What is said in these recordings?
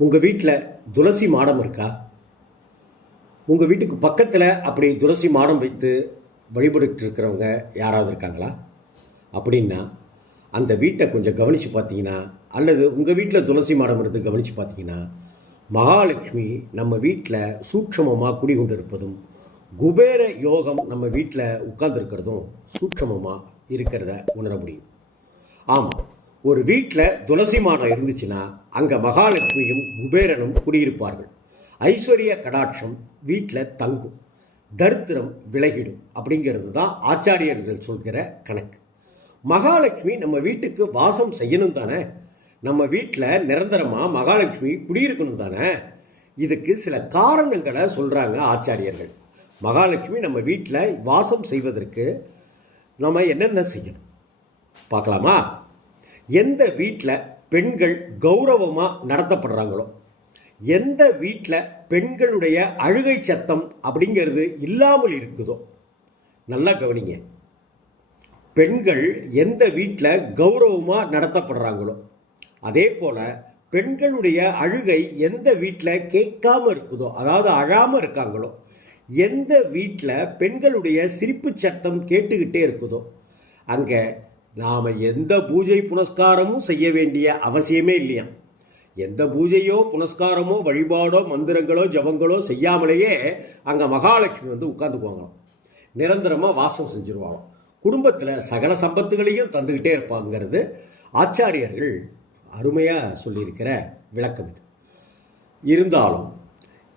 உங்கள் வீட்டில் துளசி மாடம் இருக்கா? உங்கள் வீட்டுக்கு பக்கத்தில் அப்படி துளசி மாடம் வைத்து வழிபட்டு இருக்கிறவங்க யாராவது இருக்காங்களா? அப்படின்னா அந்த வீட்டை கொஞ்சம் கவனித்து பார்த்தீங்கன்னா அல்லது உங்கள் வீட்டில் துளசி மாடம் இருந்து கவனித்து பார்த்தீங்கன்னா மகாலட்சுமி நம்ம வீட்டில் சூட்சமமாக குடிகொண்டு இருப்பதும் குபேர யோகம் நம்ம வீட்டில் உட்கார்ந்துருக்கிறதும் சூட்சமமாக இருக்கிறத உணர முடியும். ஆமாம் ஒரு வீட்டில் துளசி மாடம் இருந்துச்சுன்னா அங்கே மகாலட்சுமியும் குபேரனும் குடியிருப்பார்கள். ஐஸ்வர்ய கடாட்சம் வீட்டில் தங்கும். தரித்திரம் விலகிடும் அப்படிங்கிறது தான் ஆச்சாரியர்கள் சொல்கிற கணக்கு. மகாலட்சுமி நம்ம வீட்டுக்கு வாசம் செய்யணும் தானே? நம்ம வீட்டில் நிரந்தரமாக மகாலட்சுமி குடியிருக்கணும் தானே? இதுக்கு சில காரணங்களை சொல்கிறாங்க ஆச்சாரியர்கள். மகாலட்சுமி நம்ம வீட்டில் வாசம் செய்வதற்கு நம்ம என்னென்ன செய்யணும்? பார்க்கலாமா? எந்த வீட்டில் பெண்கள் கௌரவமாக நடத்தப்படுறாங்களோ எந்த வீட்டில் பெண்களுடைய அழுகை சத்தம் அப்படிங்கிறது இல்லாமல் இருக்குதோ நல்லா கவனிங்க. பெண்கள் எந்த வீட்டில் கௌரவமாக நடத்தப்படுறாங்களோ அதே போல் பெண்களுடைய அழுகை எந்த வீட்டில் கேட்காம இருக்குதோ அதாவது அழாமல் இருக்காங்களோ எந்த வீட்டில் பெண்களுடைய சிரிப்பு சத்தம் கேட்டுக்கிட்டே இருக்குதோ அங்கே நாம் எந்த பூஜை புனஸ்காரமும் செய்ய வேண்டிய அவசியமே இல்லையா? எந்த பூஜையோ புனஸ்காரமோ வழிபாடோ மந்திரங்களோ ஜபங்களோ செய்யாமலேயே அங்கே மகாலட்சுமி வந்து உட்காந்துக்குவாங்களாம் நிரந்தரமாக வாசம் செஞ்சுருவாங்க குடும்பத்தில் சகல சம்பத்துகளையும் தந்துக்கிட்டே இருப்பாங்கிறது ஆச்சாரியர்கள் அருமையாக சொல்லியிருக்கிற விளக்கம் இது. இருந்தாலும்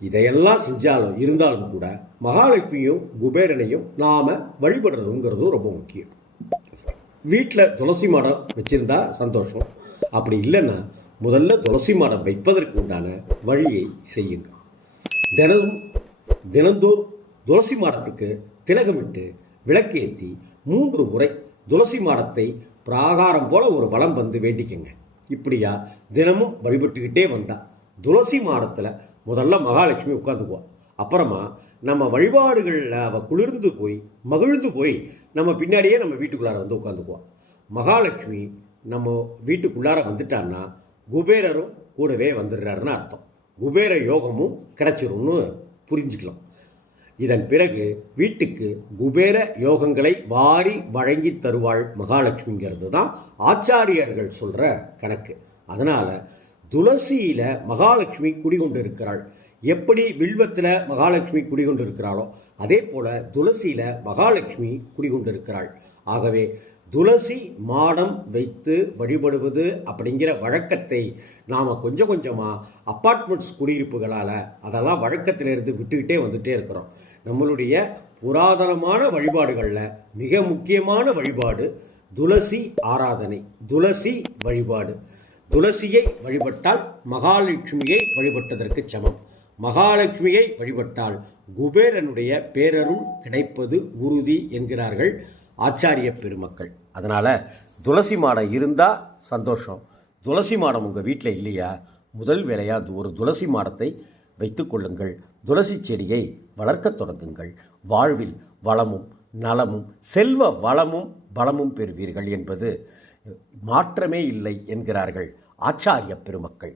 இதையெல்லாம் செஞ்சாலும் இருந்தாலும் கூட மகாலட்சுமியும் குபேரனையும் நாம் வழிபடுறதுங்கிறதும் ரொம்ப முக்கியம். வீட்டில் துளசி மாடம் வச்சுருந்தா சந்தோஷம். அப்படி இல்லைன்னா முதல்ல துளசி மாடம் வைப்பதற்கு உண்டான வழியை செய்யுங்க. தினமும் தினந்தோறும் துளசி மாடத்துக்கு திலகமிட்டு விளக்கேற்றி மூன்று முறை துளசி மாடத்தை பிராகாரம் போல ஒரு வளம் வந்து வேண்டிக்கங்க. இப்படியா தினமும் வழிபட்டுக்கிட்டே வந்தா துளசி மாடத்தில் முதல்ல மகாலட்சுமி உட்காந்துக்குவா. அப்புறமா நம்ம வழிபாடுகளில் அவள் குளிர்ந்து போய் மகிழ்ந்து போய் நம்ம பின்னாடியே நம்ம வீட்டுக்குள்ளார வந்து உட்காந்துக்குவோம் மகாலட்சுமி நம்ம வீட்டுக்குள்ளார வந்துட்டான்னா குபேரரும் கூடவே வந்துடுறாருன்னு அர்த்தம். குபேர யோகமும் கிடைச்சிரும்னு புரிஞ்சுக்கலாம். இதன் பிறகு வீட்டுக்கு குபேர யோகங்களை வாரி வழங்கி தருவாள் மகாலட்சுமிங்கிறது தான் ஆச்சாரியர்கள் சொல்கிற கணக்கு. அதனால் துளசியில் மகாலட்சுமி குடிகொண்டு இருக்கிறாள் எப்படி வில்வத்தில் மகாலட்சுமி குடிகொண்டிருக்கிறாளோ அதே போல் துளசியில் மகாலட்சுமி குடிகொண்டிருக்கிறாள். ஆகவே துளசி மாடம் வைத்து வழிபடுவது அப்படிங்கிற வழக்கத்தை நாம் கொஞ்சம் கொஞ்சமாக அப்பார்ட்மெண்ட்ஸ் குடியிருப்புகளால் அதெல்லாம் வழக்கத்திலிருந்து விட்டுக்கிட்டே வந்துகிட்டே இருக்கிறோம். நம்மளுடைய புராதனமான வழிபாடுகளில் மிக முக்கியமான வழிபாடு துளசி ஆராதனை துளசி வழிபாடு. துளசியை வழிபட்டால் மகாலட்சுமியை வழிபட்டதற்கு சமம். மகாலட்சுமியை வழிபட்டால் குபேரனுடைய பேரருள் கிடைப்பது உறுதி என்கிறார்கள் ஆச்சாரிய பெருமக்கள். அதனால் துளசி மாடம் இருந்தால் சந்தோஷம். துளசி மாடம் உங்கள் வீட்டில் இல்லையா? முதல் வேலையாக ஒரு துளசி மாடத்தை வைத்து கொள்ளுங்கள். துளசி செடியை வளர்க்கத் தொடங்குங்கள். வாழ்வில் வளமும் நலமும் செல்வ வளமும் பலமும் பெறுவீர்கள் என்பது மாற்றமே இல்லை என்கிறார்கள் ஆச்சாரிய பெருமக்கள்.